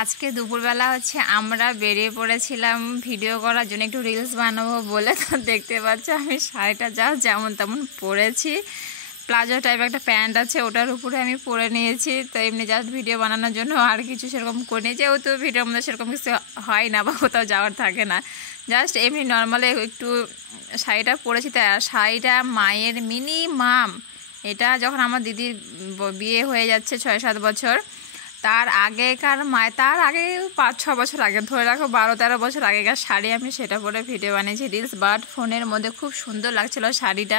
আজকে দুপুরবেলা আমরা বেরিয়ে পড়েছিলাম ভিডিও করার জন্য, একটু রিলস বানাবো বলে। তো দেখতে পাচ্ছ আমি শাড়িটা যেমন তেমন পরেছি, প্লাজো টাইপ একটা প্যান্ট আছে ওটার উপরে আমি পরে নিয়েছি। তো এমনি জাস্ট ভিডিও বানানোর জন্য, আর কিছু সেরকম করিনি, যেহেতু ভিডিওর মধ্যে সেরকম কিছু হয় না বা কোথাও যাওয়ার থাকে না, জাস্ট এমনি নর্মালি একটু শাড়িটা পরেছি। তাই শাড়িটা মায়ের মিনিমাম, এটা যখন আমার দিদির বিয়ে হয়ে যাচ্ছে 6-7 বছর, তার আগেকার তার আগে 5-6 বছর আগে, ধরে রাখো 12-13 বছর আগেকার শাড়ি, আমি সেটা পরে ভিডিও বানিয়েছি রিলস। বাট ফোনের মধ্যে খুব সুন্দর লাগছিল শাড়িটা।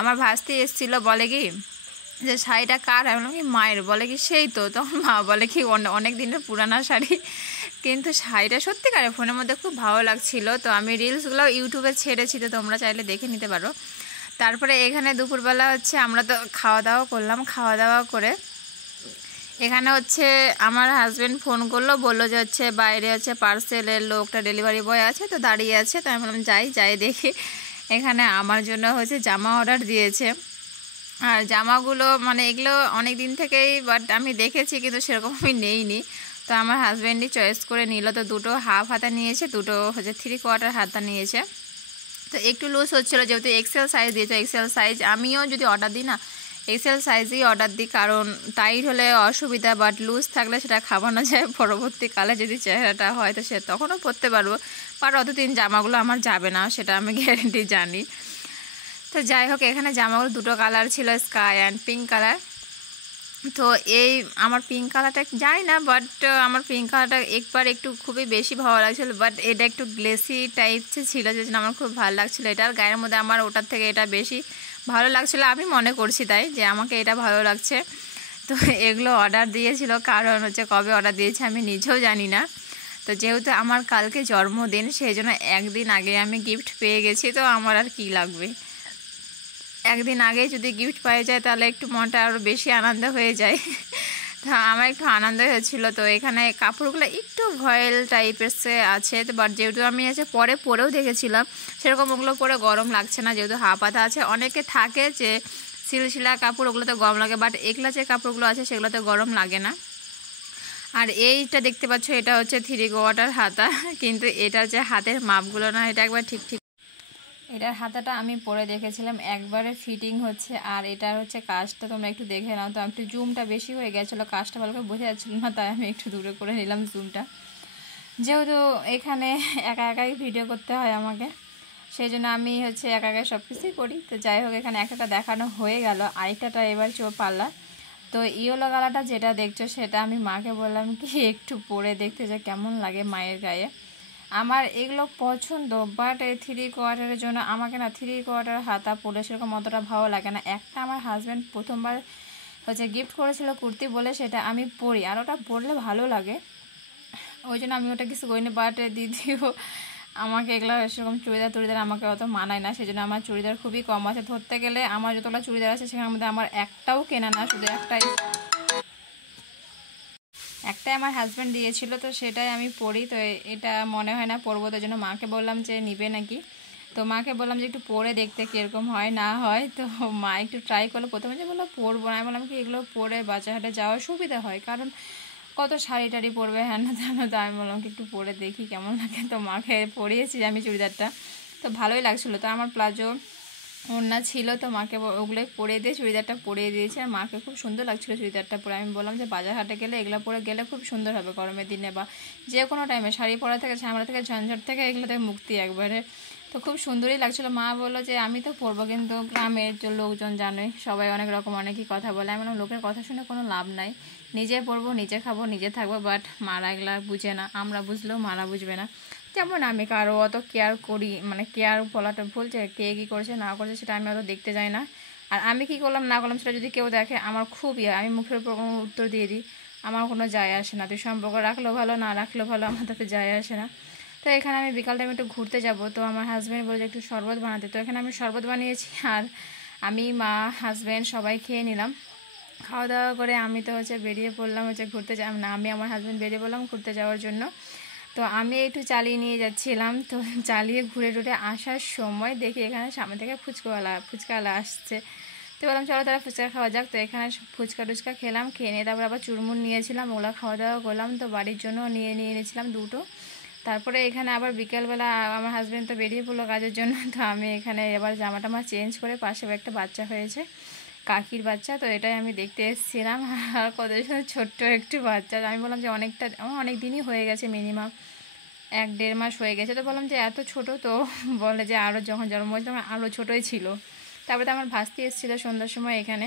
আমার ভাস্তি এসেছিল, বলে কি যে শাড়িটা কার? আমি বললাম কি মায়ের। বলে কি সেই তো। তখন মা বলে কি অনেক দিনের পুরানা শাড়ি, কিন্তু শাড়িটা সত্যিকারে ফোনের মধ্যে খুব ভালো লাগছিল। তো আমি রিলসগুলো ইউটিউবে ছেড়েছি, তো তোমরা চাইলে দেখে নিতে পারো। তারপরে এখানে দুপুরবেলা আমরা তো খাওয়া দাওয়া করলাম। খাওয়া দাওয়া করে এখানে আমার হাজব্যান্ড ফোন করলো, বললো যে বাইরে পার্সেলের লোকটা, ডেলিভারি বয় আছে, তো দাঁড়িয়ে আছে। তো আমি বললাম যাই দেখি। এখানে আমার জন্য জামা অর্ডার দিয়েছে। আর জামাগুলো এগুলো অনেক দিন থেকেই বাট আমি দেখেছি, কিন্তু সেরকম আমি নেইনি। তো আমার হাজব্যান্ডই চয়েস করে নিল। তো দুটো হাফ হাতা নিয়েছে, দুটো 3/4 হাতা নিয়েছে। তো একটু লুজ হচ্ছিলো, যেহেতু এক্সেল সাইজ দিয়েছে। এক্সেল সাইজ আমিও যদি অর্ডার দিই না, এক্সেল সাইজেই অর্ডার দিই, কারণ টাইট হলে অসুবিধা, বাট লুজ থাকলে সেটা খাওয়ানো যায়। পরবর্তীকালে যদি চেহারাটা হয় তো সে তখনও পরতে পারবো, বাট অতদিন জামাগুলো আমার যাবে না, সেটা আমি গ্যারেন্টি জানি। তো যাই হোক, এখানে জামাগুলো দুটো কালার ছিল, স্কাই অ্যান্ড পিঙ্ক কালার। তো এই আমার পিঙ্ক কালারটা জানি না, বাট আমার পিঙ্ক কালারটা একটু খুবই বেশি ভালো লাগছিলো। বাট এটা একটু গ্লেসি টাইপস ছিল, যে জন্য আমার খুব ভালো লাগছিলো। এটার গায়ের মধ্যে আমার ওটার থেকে এটা বেশি ভালো লাগছিলো, আমি মনে করছি তাই যে আমাকে এটা ভালো লাগছে। তো এগুলো অর্ডার দিয়েছিল, কারণ কবে অর্ডার দিয়েছে আমি নিজেও জানি না। তো যেহেতু আমার কালকে জন্মদিন, সেই জন্য একদিন আগে আমি গিফট পেয়ে গেছি। তো আমার আর কি লাগবে, একদিন আগে যদি গিফট পাই যায় তাহলে একটু মনটা আরও বেশি আনন্দ হয়ে যায়। তো আমার একটু আনন্দ হয়েছিলো। তো এখানে কাপড়গুলো একটু ভয়েল টাইপের আছে, তো বাট যেহেতু আমি পরে পরেও দেখেছিলাম, সেরকম ওগুলো পরে গরম লাগছে না, যেহেতু হাফ হাতা আছে। অনেকে থাকে যে সিলসিলা কাপড়, ওগুলোতে গরম লাগে, বাট এগুলো যে কাপড়গুলো আছে সেগুলোতে গরম লাগে না। আর এইটা দেখতে পাচ্ছ, এটা 3/4 হাতা, কিন্তু এটা হাতের মাপগুলো না, এটা একবার ঠিক এটার হাতাটা আমি পরে দেখেছিলাম, একবারে ফিটিং হচ্ছে। আর এটার কাজটা তোমরা একটু দেখে নাও। তো একটু জুমটা বেশি হয়ে গেছিলো, কাজটা ভালো করে বোঝা যাচ্ছিল না, তাই আমি একটু দূরে করে নিলাম জুমটা। যেহেতু এখানে একাই ভিডিও করতে হয় আমাকে, সেই জন্য আমি একাই সব কিছুই করি। তো যাই হোক, এখানে একটা দেখানো হয়ে গেল, আরেকটাটা এবার পাল্লা। তো ইয়েলো কালারটা যেটা দেখছো, সেটা আমি মাকে বললাম কি একটু পরে দেখতে যে কেমন লাগে মায়ের গায়ে। আমার এগুলো পছন্দ, বাট এই 3/4 জন্য আমাকে না 3/4 হাতা পরে সেরকম অতটা ভালো লাগে না। একটা আমার হাজব্যান্ড প্রথমবার গিফট করেছিল কুর্তি বলে, সেটা আমি পরি, আর ওটা পরলে ভালো লাগে, ওই জন্য আমি ওটা কিছু করিনি। বাট দিদিও আমাকে এগুলো সেরকম চুড়িদার আমাকে অত মানায় না, সেই জন্য আমার চুড়িদার খুবই কম আছে। ধরতে গেলে আমার যতটা চুড়িদার আছে সেখানের মধ্যে আমার একটাও কেনা না, শুধু একটাই আমার হাজব্যান্ড দিয়েছিল, তো সেটাই আমি পরি। তো এটা মনে হয় না পরবো, তার জন্য মাকে বললাম যে নিবে নাকি। তো মাকে বললাম যে একটু পরে দেখতে কীরকম হয় না হয়। তো মা একটু ট্রাই করলো, প্রথমে যে বললো পরবো না, আমি বললাম কি এগুলো পরে বাজারহাটে যাওয়ার সুবিধা হয়, কারণ কত শাড়ি টাড়ি পরবে হ্যাঁ না তেন। তো আমি বললাম কি একটু পরে দেখি কেমন লাগে। তো মাকে পরিয়েছি আমি চুড়িদারটা, তো ভালোই লাগছিলো। তো আমার প্লাজো ওড়না ছিল, তো মাকে ওগুলোই পরিয়ে দিয়ে চুড়িদারটা পরিয়ে দিয়েছি। আর মাকে খুব সুন্দর লাগছিলো চুড়িদারটা পরে। আমি বললাম যে বাজার হাটে গেলে এগুলো পরে গেলে খুব সুন্দর হবে গরমের দিনে, বা যে কোনো টাইমে শাড়ি পরা থেকে, ঝামেলা থেকে, ঝঞ্ঝট থেকে এগুলো থেকে মুক্তি একবারে। তো খুব সুন্দরই লাগছিলো। মা বললো যে আমি তো পরবো, কিন্তু গ্রামের যে লোকজন জানোই, সবাই অনেক রকম অনেকই কথা বলে। আমি বললাম লোকের কথা শুনে কোনো লাভ নাই, নিজে পরবো, নিজে খাবো, নিজে থাকবো। বাট মারা এগুলা বুঝে না, আমরা বুঝলেও মারা বুঝবে না। যেমন আমি কারো অত কেয়ার করি, কেয়ার বলাটা ভুল, যে কে কী করেছে না করেছে সেটা আমি অত দেখতে যাই না। আর আমি কি করলাম না করলাম সেটা যদি কেউ দেখে, আমার খুব আমি মুখের উপর কোনো উত্তর দিয়ে দিই, আমার কোনো যায় আসে না। তুই সম্পর্ক রাখলেও ভালো, না রাখলেও ভালো, আমার তাতে যায় আসে না। তো এখানে আমি বিকাল টাইমে একটু ঘুরতে যাব, তো আমার হাজব্যান্ড বলে একটু শরবত বানাতে। তো এখানে আমি শরবত বানিয়েছি, আর আমি, মা, হাজব্যান্ড সবাই খেয়ে নিলাম। খাওয়া দাওয়া করে আমি তো বেরিয়ে পড়লাম ঘুরতে না, আমি আমার হাজব্যান্ড বেরিয়ে পড়লাম ঘুরতে যাওয়ার জন্য। তো আমি একটু চালিয়ে নিয়ে যাচ্ছিলাম। তো চালিয়ে ঘুরে টুরে আসার সময় দেখি এখানে সামনে থেকে ফুচকাওয়ালা আসছে। তো বললাম চলো তারা ফুচকা খাওয়া যাক। তো এখানে ফুচকা টুচকা খেলাম, খেয়ে নিয়ে তারপর আবার চুরমুর নিয়েছিলাম, ওগুলো খাওয়া দাওয়া করলাম। তো বাড়ির জন্য নিয়ে নিয়েছিলাম দুটো। তারপরে এখানে আবার বিকেলবেলা আমার হাজব্যান্ড তো বেরিয়ে পড়লো কাজের জন্য। তো আমি এখানে এবার জামাটা আমার চেঞ্জ করে, পাশে একটা বাচ্চা হয়েছে, কাকির বাচ্চা, তো এটাই আমি দেখতে এসেছিলাম। কত ছোট্ট একটু বাচ্চা। আমি বললাম যে অনেক দিনই হয়ে গেছে, মিনিমাম 1-1.5 মাস হয়ে গেছে। তো বললাম যে এত ছোট, তো বলে যে আরও যখন জন্ম হয়েছে তখন আরও ছোটোই ছিল। তারপরে তো আমার ভাস্তি এসেছিলো সন্ধ্যার সময় এখানে।